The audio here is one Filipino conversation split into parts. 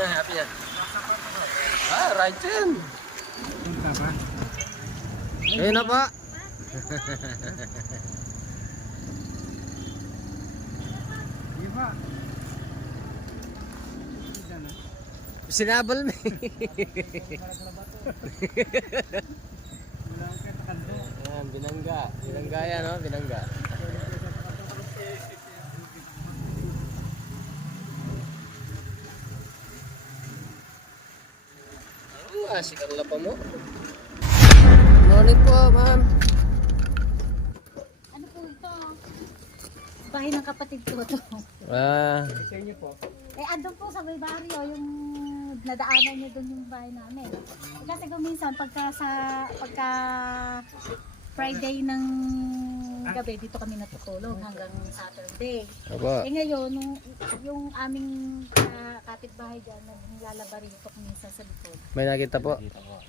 Happy yan. Right yan. Ayun na pa. Sinabal mo. Ayan, binangga. Binangga yan, no? Binangga. Si Carla pa mo. Morning po, ma'am. Ano po ito? Bahay ng kapatid ko to. Sa inyo po? Andun po sa may barrio, yung nadaanan niyo doon yung bahay namin. Kasi kung minsan, pagka Friday ng gabi, dito kami natutulog hanggang Saturday. Aba. Ngayon, yung aming kapitbahay dyan, naglalaba rin ito minsan sa likod. May nakita po?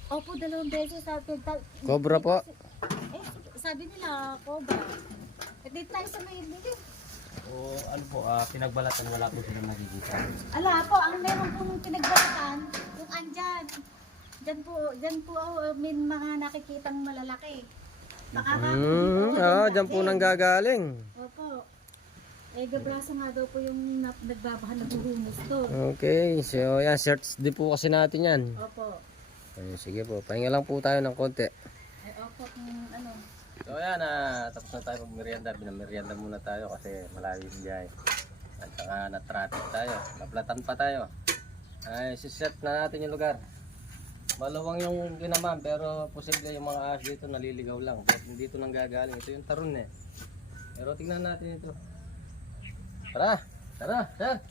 Opo, 2 beses. Cobra po? Sabi nila, cobra. Dito tayo sa may bili. O ano po, pinagbalatan wala po silang nakikita. Ala po, ang meron pong pinagbalatan, yung andyan. Dyan po, may mga nakikitang malalaki. Dyan po nang gagaling. Opo. Gabraso nga daw po yung nagbabahan na buhungos to. Okay, so yan, search din po kasi natin yan. Opo. Ay, sige po, pahinga lang po tayo ng konti. Opo, kung ano. So yan, tapos na tayo mag-merienda. Binamerienda muna tayo kasi malayo yung biyahe. At saka na-traffic tayo, naplatan pa tayo. Ay, siset na natin yung lugar. Maluwang yung ginaman pero posible yung mga ahas dito naliligaw lang. Hindi ito nang gagaling. Ito yung tarun eh. Pero tingnan natin ito. Tara! Tara! Sir!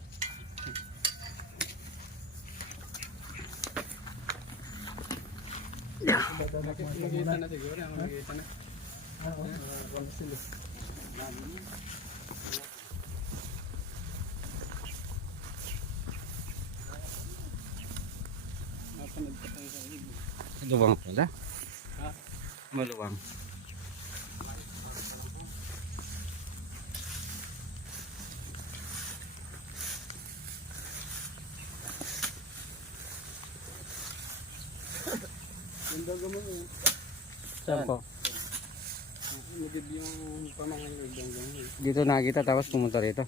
Magkita na siguro. Magkita na. Maluwang pala. Maluwang. Yung bago mo yun. Saan po? Nagib yung pamangay ng ganggang. Dito nakita tapos pumunta rito.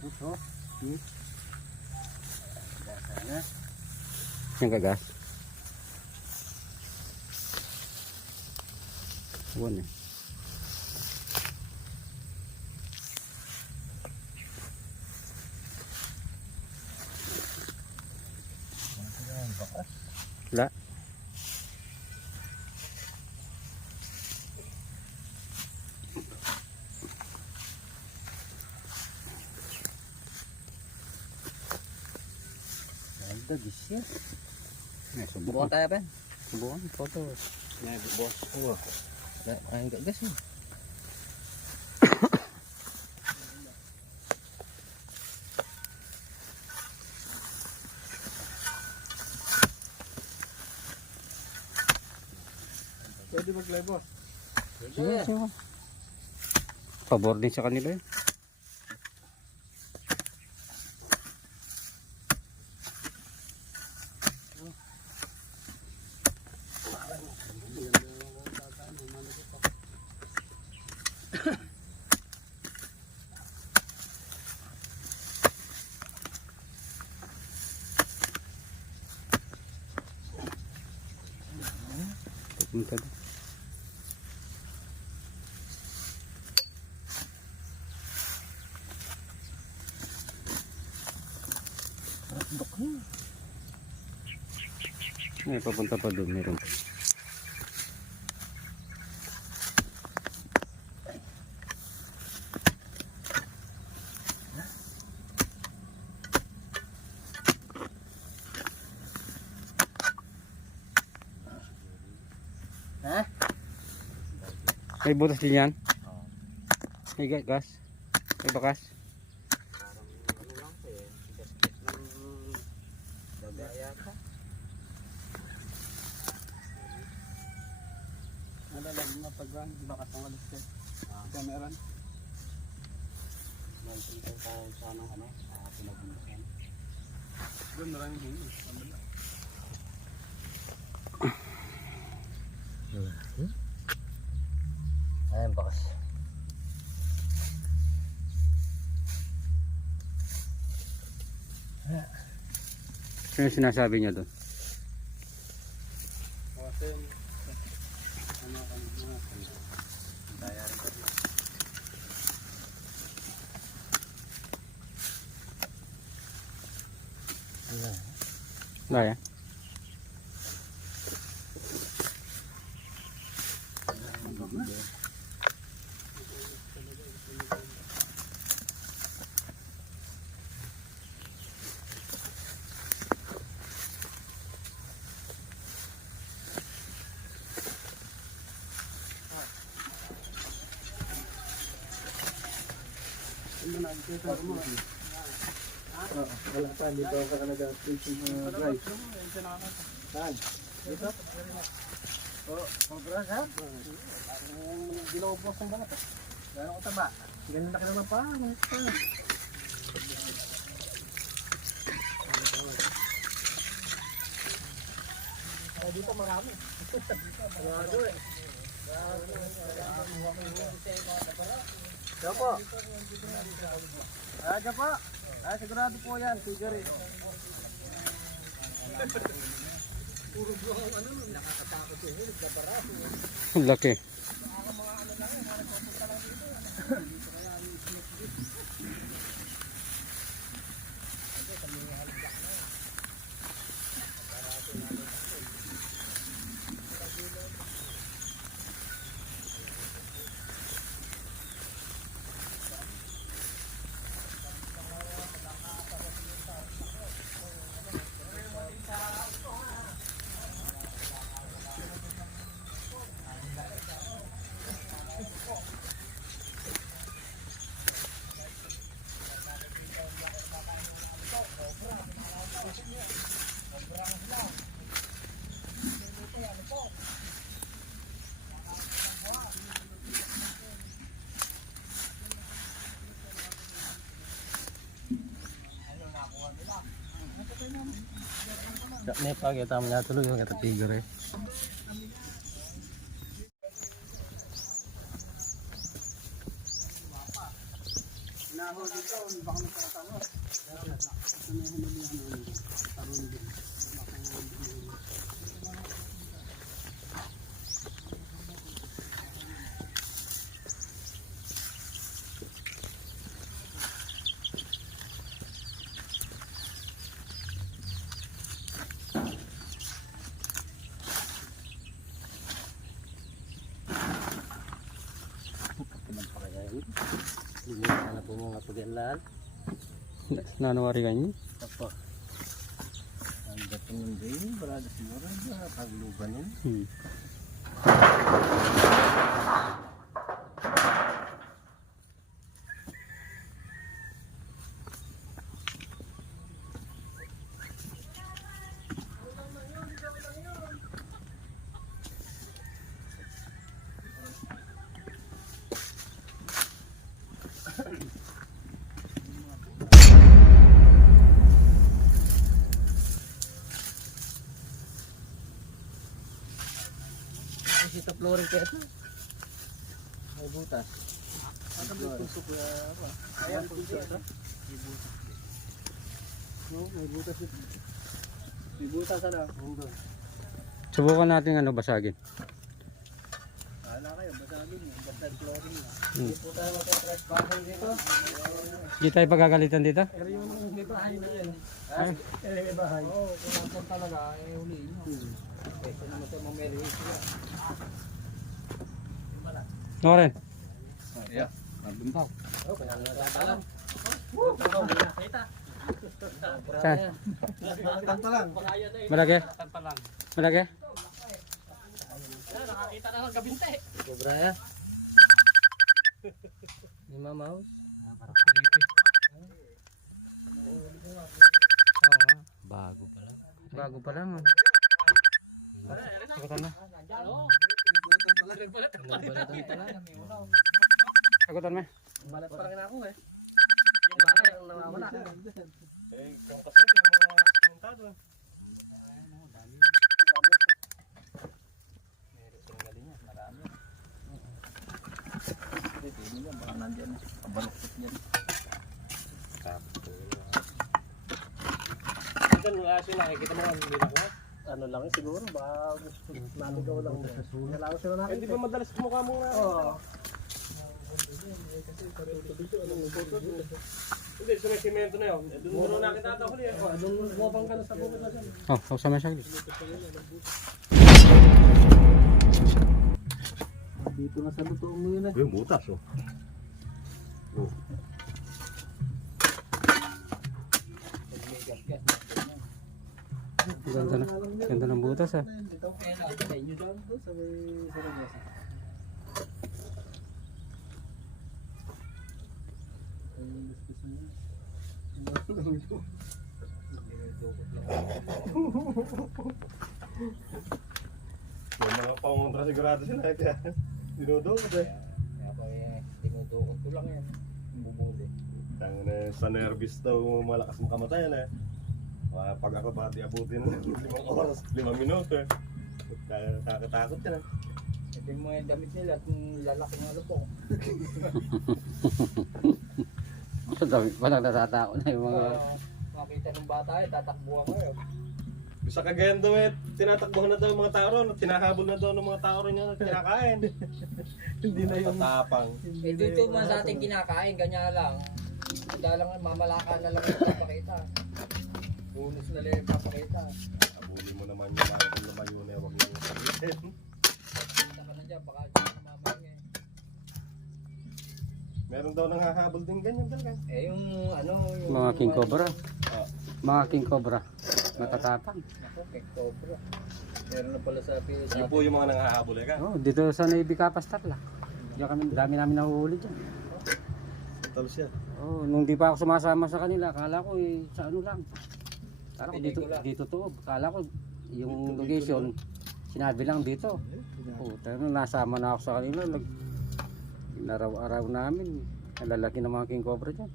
Ito. Sana. Yung kagas. Buwan eh. Wala. Dagis yan. Subukan tayo pa. Subukan. Photo. Boss ko. Ay, gagas eh. Pwede mag-live boss. Sige. Pabor din sa kanila yun. Pupunta doon. Ay, papunta pa doon. Meron. Ha? May butas din yan? May gas? May bakas? Malalag na pagwan. Bakas ang alas ko. Kameran. Doon maraming huli. Ayan, bakas. Ano yung sinasabi niya doon? Kasi, ano ka mga Bayaran ko. Daya. wala pa, hindi pa ako nag-fishing guys. Saan? Dito? Sobra ha? Ginubos ng balat. Gano'ng kataba? Ganun na naman pa. Dito marami. Marado eh. Diyan po. Diyan po. Sigurado po yan. Figure eh. Ang laki. May pakita mo na tuloy yung figure eh. Linisan na po mga pagyalan. Nanawari ka niyo? Apa? Ang dating ng day, barada siguro na pagluban yun. Ito flooring kaya ito. May butas. Ano ba yung puso ko? Ayan, puso ito. May butas. No, may butas ito. May butas na. Subukan natin ano basagin. Wala kayo, basagin yun. Basta flooring na. Hindi po tayo mag-trespassing dito. Hindi tayo pagkagalitan dito? Pero yung may bahay na yan. May bahay. Oo, kung nasan talaga, uliin nyo. Pwede naman sa mga meron sila. Noren. Yeah, nagbuntaw. Oh, kaya nga tatalam. Saan? Tanta lang. Malaki? Tanta lang. Malaki? Nakakita na ng gabinte. Sobra ya. Ni mamaw. Bago pa lang. Bago pa lang. Sagutan mo. Nagbalatan pa lang. Sagutan mo. Balat pa lang ako eh. Eh, kung kasi yung mga komentado. Meron yung galing yan, marami. Hindi niya, baka nandiyan. Kabalukot yan. Diyan yung aso nakikita mo ang binakuha. Ano lang siguro, baka naligaw lang. Kailangan sila Eh natin. di ba madalas kumukha mo nga? Oo. Hindi, sa may simento na yun. Doon mo na nakita ata huli. Doon mabang ka na sa bukod na dyan. Oh, sama siya. Dito na sa luto mo yun eh. Yung butas oh. Ganda ng butas ah. Dito sa inyo doon sa may sarang. Yung mga pangontra sigurado sila. Kaya dinudukot eh. Kaya pa tinudukot ko lang yan. Bubuli. Sa nervous daw malakas makamatayan eh. Pag ako ba abutin ng 5 oras, 5 minuto eh. Nakakatakot yan eh. Ito mo yung damit nila at lalaki ng lupong. Ang dami pa lang natatao na yung mga... Makita ng bata eh, tatakbuhan kayo. Sa Cagayan daw eh, tinatakbuhan na daw yung mga tao ron. Tinahabol na daw ng mga tao ron yan at kinakain. Hindi na yung Matapang. Eh dito man sa ating kinakain, ganyan lang. Dalang mamalaka na lang yung papakita. Bonus na lang yung papakita. Abuli mo naman yung mga kung lumayo na huwag nang sabihin. Kita ka na dyan, baka dyan mamangin. Meron daw nang hahabol din ganyan talaga. Eh yung ano, yung... Mga king cobra. Ah. Mga king cobra. Matatapang. Ako, king cobra. Meron na pala sa pisa. Yun po yung mga nanghahabol eh ka. Oh, dito sa Navy Capas Tarlac. Diyan kami, dami namin nahuhuli dyan. Talos siya. Oh, nung di pa ako sumasama sa kanila, akala ko eh, sa ano lang. Akala ko dito, Pelikula. dito to. Akala ko yung location, sinabi lang dito. Oh, pero nung nasama na ako sa kanila, inaraw-araw namin. Ang lalaki ng mga king cobra dyan.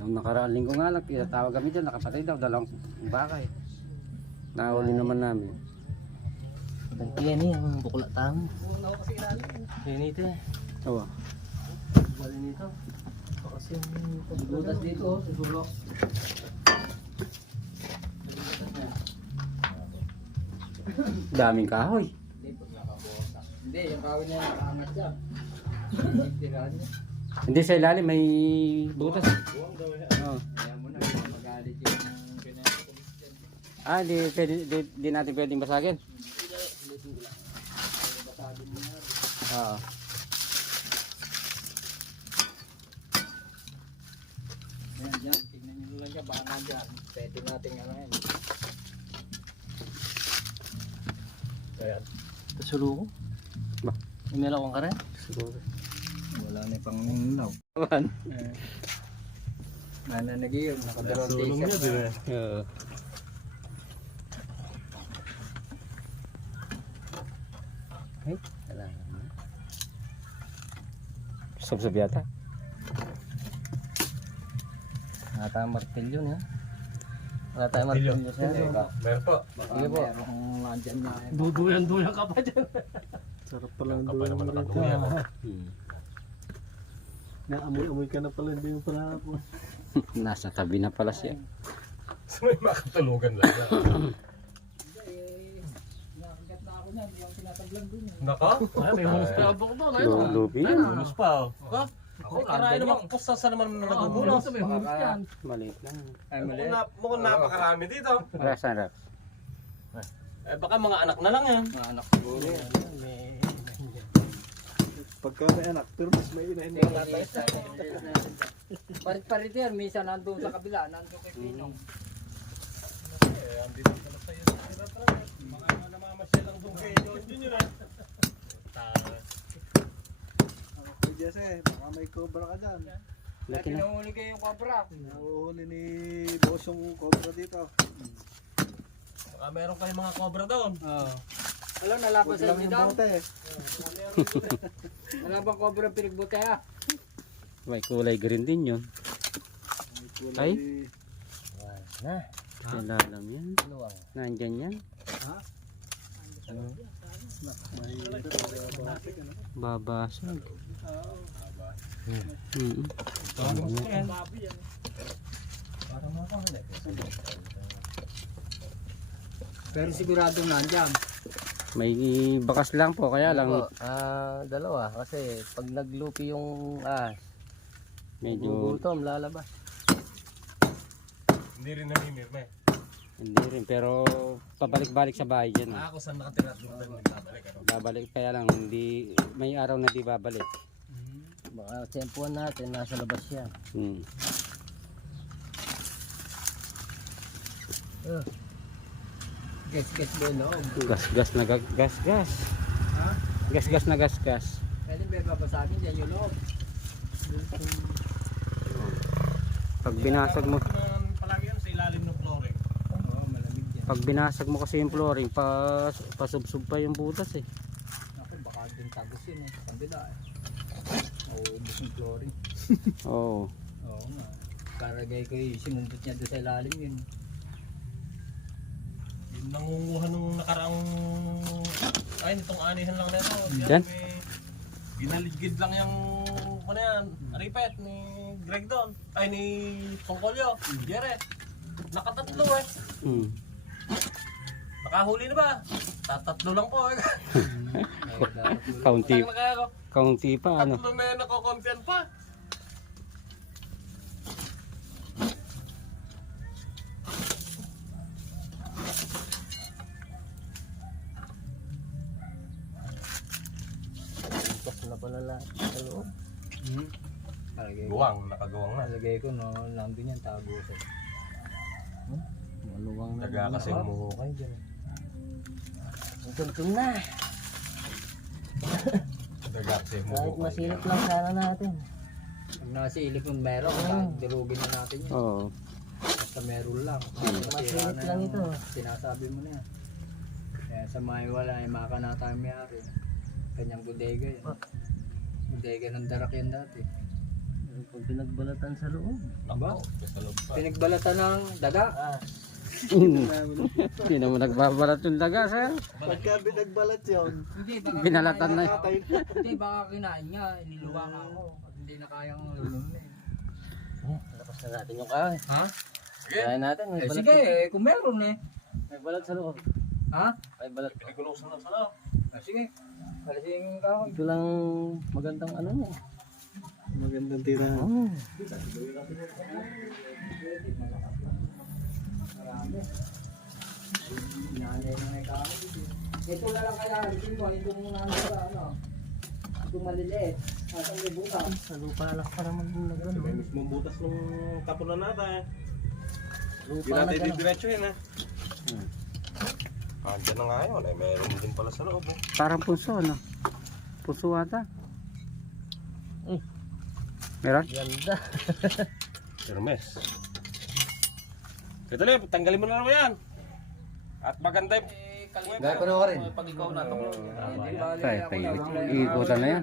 Nung nakaraang linggo nga lang, tinatawag kami dyan, nakapatay daw, 2 baka eh. Nahuli naman namin. Yan eh, ang bukla tamo. Una ako kasi ilalim. Yan ito eh. Oo. Bali nito. Kasi yung Butas dito, siguro. Daming kahoy. Hindi, pag nakabukas. Hindi, yung kawin niya nakaangat siya. Tirahan niya. Hindi sa ilalim, may butas. buwang daw eh. Oo. Kaya mo na, magalit yung pinakakulis dyan. Ah, di natin pwedeng basagin. Basabi mo na. Oo. Ayan, dyan. Tignan nyo lang dyan. Baka nandyan. Pwede natin ano yan. Ayan. Tasuluko. Ba? Umilaw ka rin? Siguro. Wala na pang nanglaw. Awan. Nananagi yun. Nakadalawang Sulong niya, t-shirt di na. ba? Oo. Ay, wala naman. Sab-sab yata. Wala tayong martilyo niya. Wala tayong martilyo siya. Meron po. Sige po. Kung nandyan na. Duduyan-duyan ka pa dyan. sarap pala ng Kapal naman doon. nakaduyan. Naamoy-amoy ka na pala, hindi mo pala ako. Nasa tabi na pala siya. So may makatulugan lang yan. Nakagat na ako na. Hindi ako tinatablan dun. Naka? Ay, may humus pa abang ba? Lupi yan. Humus pa. Ako, karayan naman. Kung saan naman nagugulos. Maliit lang. Ay, mali. Mukhang napakarami dito. Rasan Raps. Eh baka mga anak na lang yan. Mga anak siguro. Pagka may anak, pero mas may inahin Tingnan tayo. Parit-parit yan. Minsan nandun sa kabila. Nandun kay Pinong. Eh, andito pala sa'yo. Mga namamasyal lang doon kay John Junior eh. Okay, Jesse, baka may cobra ka dyan. Laki na. Pinuhuli kayo yung cobra. Nahuhuli ni boss yung cobra dito. Baka meron kayong mga cobra doon. Oo. Alam, nalaban Huwag sa lang inyo yung daw. bote. Nalaban cobra pirigbote ha. May kulay green din yun. Ay? Na, Wala alam yan. luwang. Nandyan yan. Babasag. Mm. Pero sigurado nandiyan. May bakas lang po, kaya lang Po, dalawa. Kasi pag naglupi yung medyo gugutom, lalabas. Hindi rin naninirme. hindi rin. Pero pabalik-balik sa bahay yan. Ako saan nakatira doon na nagbabalik. Babalik, kaya lang hindi, may araw na di babalik. Baka tempuan natin, nasa labas yan. Hmm. Gas-gas ba loob? Gas-gas na gas-gas. Ha? Gas-gas na gas-gas. Pwede ba babasagin dyan yung loob? Pag binasag mo, Palagi yan sa ilalim ng flooring. Oo, malamig dyan. pag binasag mo kasi yung flooring, pasubsob pa yung butas eh. Ako, baka din tagos yun eh. Sa kabila eh. Nauubos yung flooring. Oo. Oo nga. Karagay ko yung sinundot niya doon sa ilalim yun. Yung nangunguha nung nakaraang... Ay, nitong anihan lang nito. Yan? Ginaligid lang yung... Ano yan? Ripet ni Greg doon. Ay, ni Songkolyo. Jere. Nakatatlo eh. Hmm. Nakahuli na ba? Tatatlo lang po eh. Kaunti, Tang na kaya ako. kaunti pa ano. Tatlo na yun nakocontent pa. Bukas na pala lahat sa loob. Karagay ko. Guwang, nakagawang na. Nalagay ko no, nandun yan tago sa. Maluwang na. Taga kasi umuhukay dyan. Gutom na. Taga kasi Kahit umuhukay. masilip lang sana natin. Pag nasilip yung meron, dirugin na natin yun. Oo. Basta meron lang. Masilip lang ito. Sinasabi mo na yan. Kaya sa may wala ay maka na tayo mayari. Kanyang bodega yan. Bodega ng darak yan dati. Pag pinagbalatan sa loob. Ba? Sa loob pa. Pinagbalatan ng daga. Hindi naman nagbabalat yung daga, sir. Pagka binagbalat yun. Hindi, baka Binalatan na. Hindi, baka kinain niya. Iniluwa nga ako. At hindi na kayang lulunin. Lapas na natin yung kahoy. Ha? Kaya natin. May balat. Sige, kung meron eh. May balat sa loob. Ha? May balat. Pinagulusan na sa loob. Sige. Alisin ka. Ito lang magandang ano niya. Magandang tira. Nanay na may kami. Ito na lang kaya. Alisin mo. Ito mong nanay sa ano. Ito maliliit. At ang libutan. Sa lupa lang para mag-ano. May mismong butas ng kapunan natin. Hindi Lupa na natin gano'n. didiretso yun eh. Andyan na nga yun eh. Meron din pala sa loob eh. Parang punso, ano? Punso ata. Uy. Meron? Ganda. Hermes. Ito lang, tanggalin mo na naman yan. At maganda yung... Gaya ko na rin. Pag ikaw na ito. Hindi bali Tay, ako tay, na. iikutan na yan.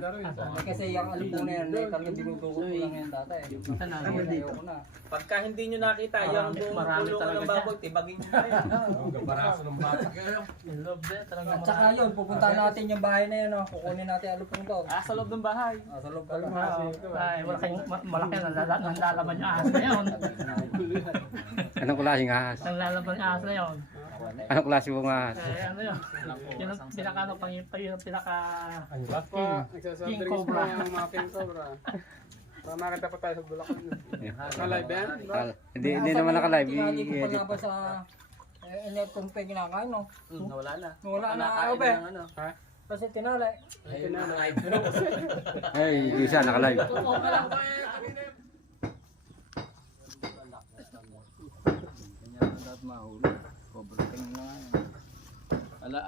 Kasi yung alipong na yan, talagang dinudugo ko lang yan dati. Ayoko na. Pagka hindi nyo nakita yung buong kulungan ng baboy, tibagin nyo na yun. Ang gabaraso ng bata kayo. At saka yun, pupuntahan natin yung bahay na yun. Kukunin natin alupong doon. Sa loob ng bahay. Sa loob ka lang. Ay, wala kayong malaki ang lalaman yung ahas na yun. Anong klaseng ahas? Ang lalaman yung ahas na yun. Anong klase mong ahas? Ano yun? Yun ang pinaka, King Cobra. mga King Cobra. Baka makita pa tayo sa Bulacan. Naka-live yan? Hindi naman naka-live. Hindi ko I-edit. palabas sa net kung pa kinakain, no? Wala na. Wala na ako, be. Kasi tinalay. Ay, isa naka-live.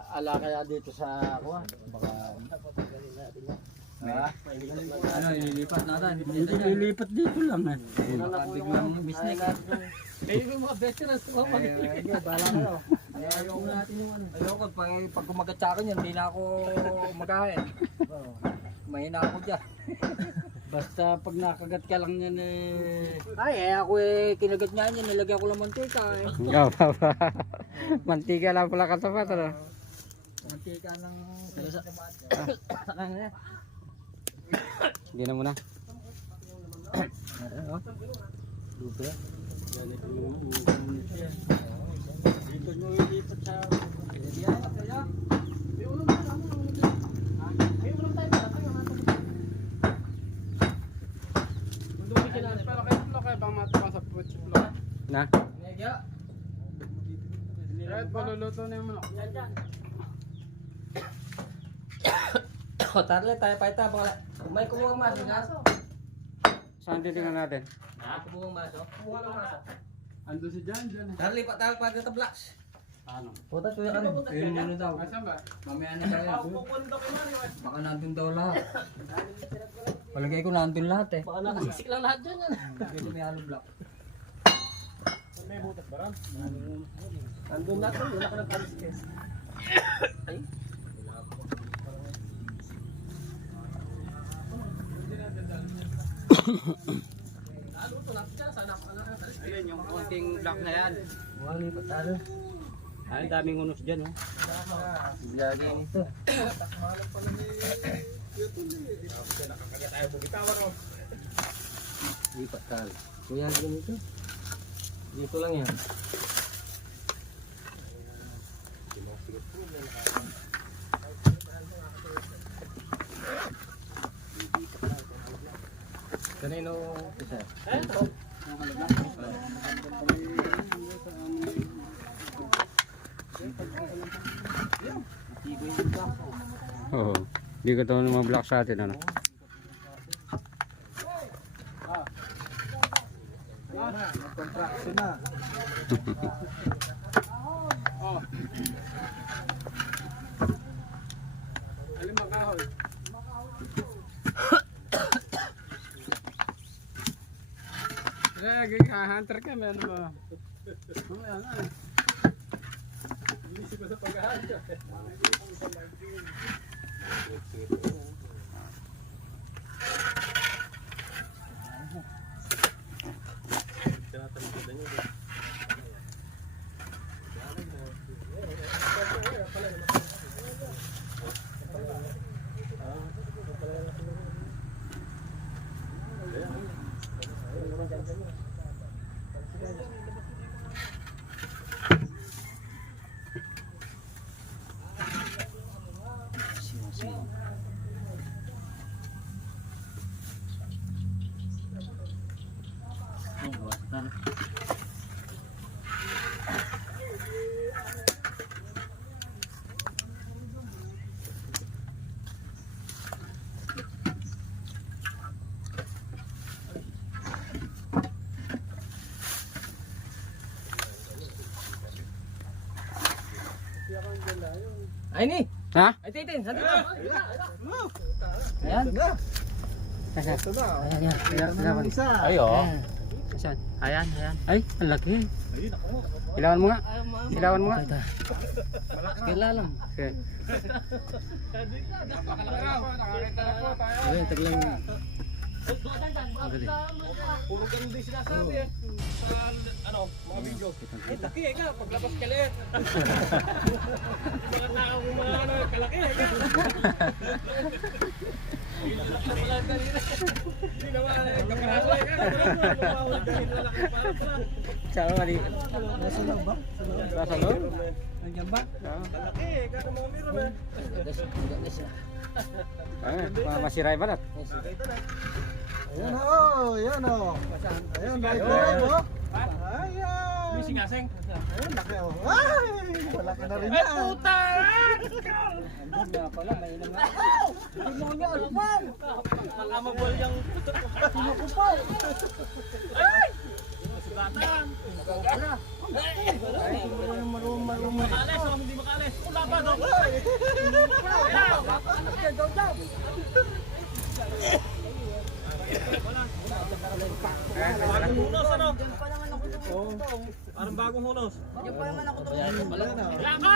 Ala kaya dito sa kuha. Baka Ano, ililipat natin. Lilipat dito lang eh. Biglang bisnek. yung mga veterans ko Hindi, bala na daw. Ayoko natin yung ano. Ayoko, pag kumagat sa akin yun, hindi na ako magkain. Mahina ako dyan. Basta pag nakagat ka lang yan Ay, ako kinagat nga yan, nilagyan ko lang mantika Ikaw pa ba? Mantika lang pala katapat, ano? Mantika ng... Hindi na muna. Dito nyo ilipat sa... Na? Paluluto na yung manok. O, tarle, tayo pa ito. May kumuha ng maso, gaso. Saan titingnan natin? Kumuha ng maso. Kumuha ng maso. Ando si Jan. Tarle, tayo pa ito blocks. Ano? Putas ko yung Yun ano daw. Asan ba? Mamaya na tayo. Baka nandun daw lahat. Palagay ko nandun lahat eh. Baka nakasisik lang lahat dyan yan. Dito may hollow block. Andun na ito, wala ka ng paliskes. Ay. Ayun yung konting block na yan. Wali pa tayo. Ay, daming unos dyan. Oh. Biyagi nito. Lipat tayo. Kuya, ganito. Dito lang yan. Kanino isa? Oo. Hindi ko ito mga block sa atin, ano? Contraction na. Oh. Alin makahoy? Lagi hunter kami ano ba? Mamaya na. Hindi siya sa pag-hunter. Ay ni! Ha? Ay titin! Saan dito? Ayan. Ito na. Ayan. Ay oh! Saan? Ayan, ayan. Ay, ang laki. Ilawan mo nga. Ilawan mo nga. Kila lang. Okay. Nakakita na po tayo. Ayun, taglang. Puro ganun din sinasabi eh. Sa ano, mga video. Eh, laki eh ka, paglabas ka liit. Mga tao mo mga ano, kalaki eh ka. Hindi naman eh, kapiraso eh ka. Mabawal dahil lalaki para pala. Saan mali? Nasa loob ba? Nasa loob? Nandiyan ba? Kalaki eh, ka mga miro eh. Ay, masiray ba lahat? Ayan o, ayan o. Ayan, right o. Ayan. May singasing. Ayan, laki o. Ay, malaki na rin yan. Puta! Andun nga pala, may ilang nga. Makamabol yung sugatan. Makalis o hindi makalis. Wala pa doon. Unos ano? Oo. Parang bagong hunos. Yung pa naman ako tumulong. Wala ka!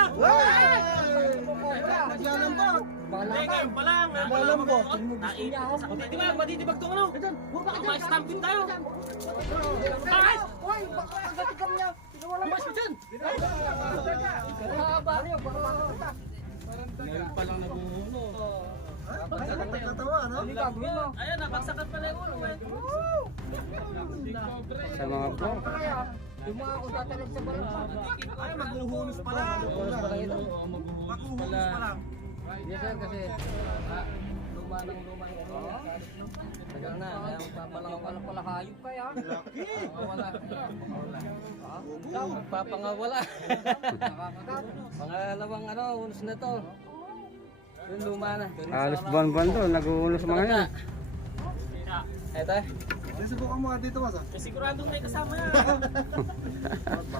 Naglalambot. Hindi, ngayon pa lang. Naglalambot. Matitibag, matitibag tong ano. Baka ma-stampin tayo. Bakit? Uy, baka agatikam niya. Pinawala mo siya dyan. Ngayon pa lang nabuhuno. Nagkatawa, no? Ayan, napagsakat pala yung ulo. eh. Sa mga vlog. Ay, maghuhunos pa lang. Maghuhunos pa lang. Yes sir, kasi luma ng luma yung tagal na, kaya magpapalangaw pala hayop kaya. Wala. Magpapangawala. Pangalawang unos na to. Yung luma na. Alos buwan-buwan to, nag-uulos mga yan. Eto eh. Subukan mo nga dito, Mas. Eh, siguradong may kasama yan.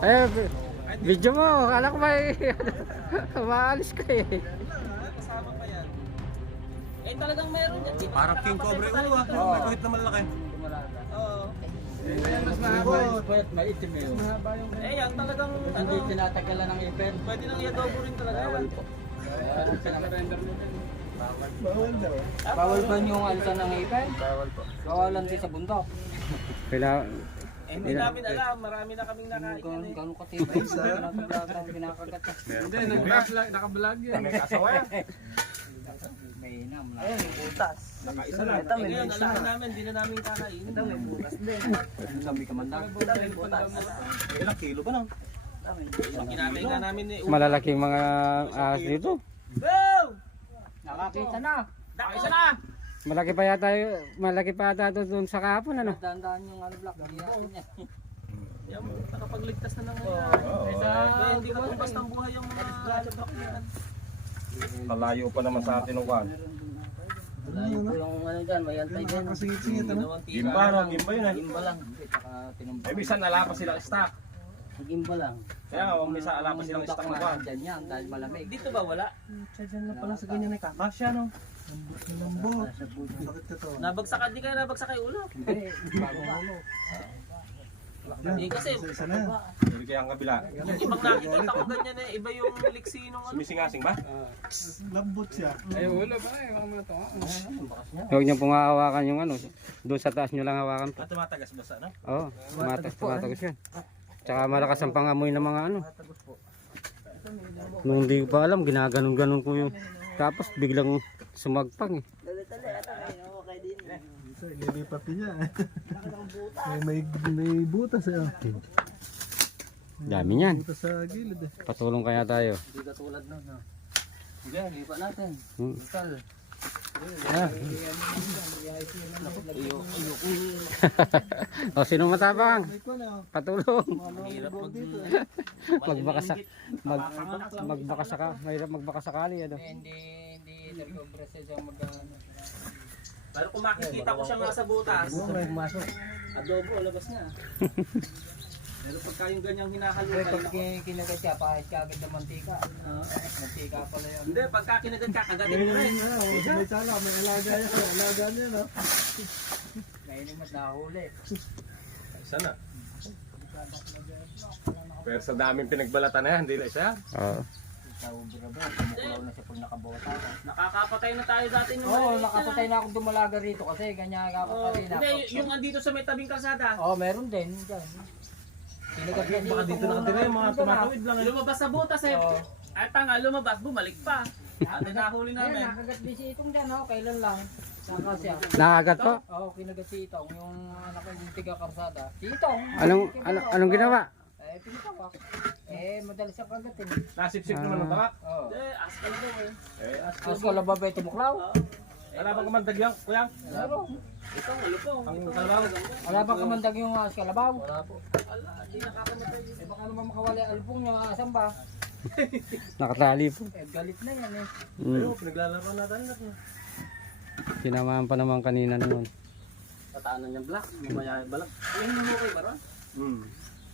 Eh, video mo, akala ko may maalis ka eh. Kasama pa yan. Eh, talagang meron yan. Parang king cobra yung ulo ah. May kuhit na malaki. Oo. Mas mahaba yung pwet, maitim yun. Eh, yan talagang Hindi tinatagalan ng ipin. pwede nang i-adobo rin talaga. Ewan po. Bawal daw. Bawal ba yung alisan ng ipin? Bawal po. Bawalan din sa bundok. Kailangan, Eh, hindi namin alam. Marami na kaming nakain yan eh. Gano'ng katibay sa nataglatang kinakagat. Hindi, naka-vlog yan. May kasawa yan. May inam na. Nakaisa na. Eh, ngayon, alam namin, hindi na namin kakain. Ito, may butas din. Sabi ka man lang. Ilang kilo ba nang? Kinakain na namin eh. malalaking mga ahas dito. Go! Nakakita na. Nakaisa na! Malaki pa yata ito doon sa kahapon ano. Dandaan yung block. Iyakin niya. Yan, nakapagligtas na ng mga. Hindi mo bastang buhay yung mga alabak yan. Kalayo pa naman sa atin ng kwan. Layo po yung dyan, may antay din. Nakasingit-singit, ano? Dalawang tira. Gimba no, gimba yun eh. Gimba lang. Saka tinumbang. Eh, minsan nalapas silang stock. Gimba lang. Kaya nga, minsan alapas silang stock ng kwan. Dyan yan, dahil malamig. Dito ba wala? Diyan na pala sa ganyan ay kakasya no. Lambot. Bakit ka to? Nabagsakan, di kaya nabagsak kay ulo. Hindi, bagong ulo. Hindi kasi, Isa na yan. Hindi kaya ang kabila. ibang nakikita ko ganyan eh. Iba yung liksi nung ano. Sumisingasing ba? Lambot siya. Huwag niyo pong hawakan yung ano. Doon sa taas niyo lang hawakan po. At tumatagas ba sa ano? Oo, tumatagos yan. Tsaka malakas ang pangamoy ng mga ano. Nung hindi ko pa alam, ginaganon-ganon ko yung. Tapos biglang sumagpang eh. Isa, ililipat niya. may butas eh. Dami niyan. Butas sa gilid eh. Patulong kaya tayo. Hindi katulad nun. No? Sige, lipat natin. Hmm. Total. O sino matapang? Ito na. Patulong. Hirap mag... Magbaka saka, mahirap magbaka sakali ano. Hindi nag-obra siya mag Pero kung makikita ko siya nga sa butas, adobo, labas niya. Pero pagka yung ganyang hinahaluan, pag kinagat siya, pahit ka agad ng mantika. Mantika pala yan. hindi, pagka kinagat ka, kagatin mo rin. May sala, may alaga yan. Alaga niya, no? Ngayon mas nahuli. Sana. Pero sa daming pinagbalatan na yan, hindi na siya. Oo. Sa ubra ba, kumukulaw na siya pag nakabota. Nakakapatay na tayo dati nung Oo, maliit na. nakapatay na akong dumalaga rito kasi ganyan Oh, kakapatay na hindi, ako. yung andito sa may tabing kalsada. Oo, meron din. Dyan. Kinagat yan Baka dito nakatira yung mga tumatawid lang eh. Lumabas sa butas eh. Oo. Ay tanga, lumabas, bumalik pa. Ate nahuli Ayun, namin. nakagat din si Itong dyan, oh. Kailan lang. Saka siya. Nakagat po. Oo, kinagat si Itong, yung nakagultiga karsada. Si Itong. Anong ginawa? Eh, pinitawak. Madalas siya kagatin. Nasipsip naman ng baka. Oo. Hindi, askal daw eh. Tapos ko lababay tumuklaw. Wala bang kamandag yan, kuya? Meron. Ito, ulo po. Ang kalabaw. Wala pa kamandag yung kalabaw. Wala po. Ala, di nakakamatay. Eh baka naman makawali ang albong yung asam ba? Nakatali po. Eh galit na yan eh. Pero Mm. pinaglalaro natin na. Tinamaan pa naman kanina naman. Tataanan niyang black, mamaya balak. Ayun mo okay ba ron?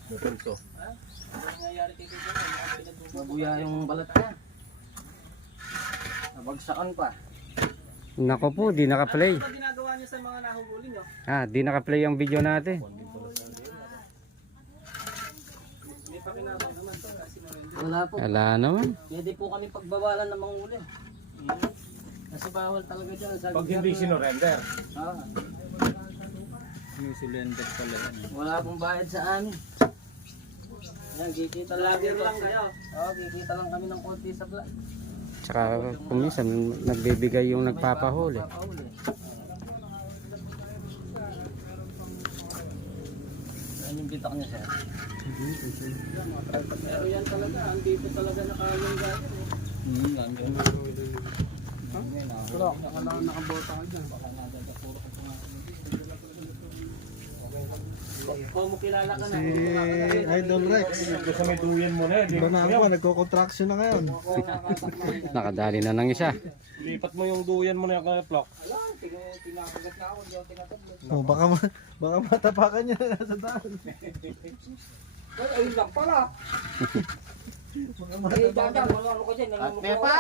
Napulso. Ano nangyayari kay Tito? Mabuya yung balat niya. Nabagsakan pa. Nako po, di naka-play. Ano ba ginagawa niyo sa mga nahuhuli niyo? Di naka-play ang video natin. may pakinabang naman pagka sinurrender. Wala po. Wala naman. Hindi po kami pagbawalan ng manghuli. Kasi bawal talaga dyan. Sa Pag hindi sinurrender. Ah, Sinusulender pala yan. wala pong bayad sa amin. Ayan, kikita lang. Vlogger lang kayo. Oo, kikita lang kami ng konti sa vlog. Tsaka kung minsan nagbibigay yung nagpapahuli. Papahuli. Ano yung bitak niya sir? Pero yan talaga, andito talaga nakalungga. Pero, nakabota ka dyan. Kung mo kilala ka na. Si Idol Rex. Ito sa may duyan mo na. Iba na ako, nagko-contraction na ngayon. Nakadali na ng isa. Lipat mo yung duyan mo na yung plok. Oh, baka matapakan niya na sa daan. Ayun lang pala. Baka matapakan. Ano ko dyan? Pepa!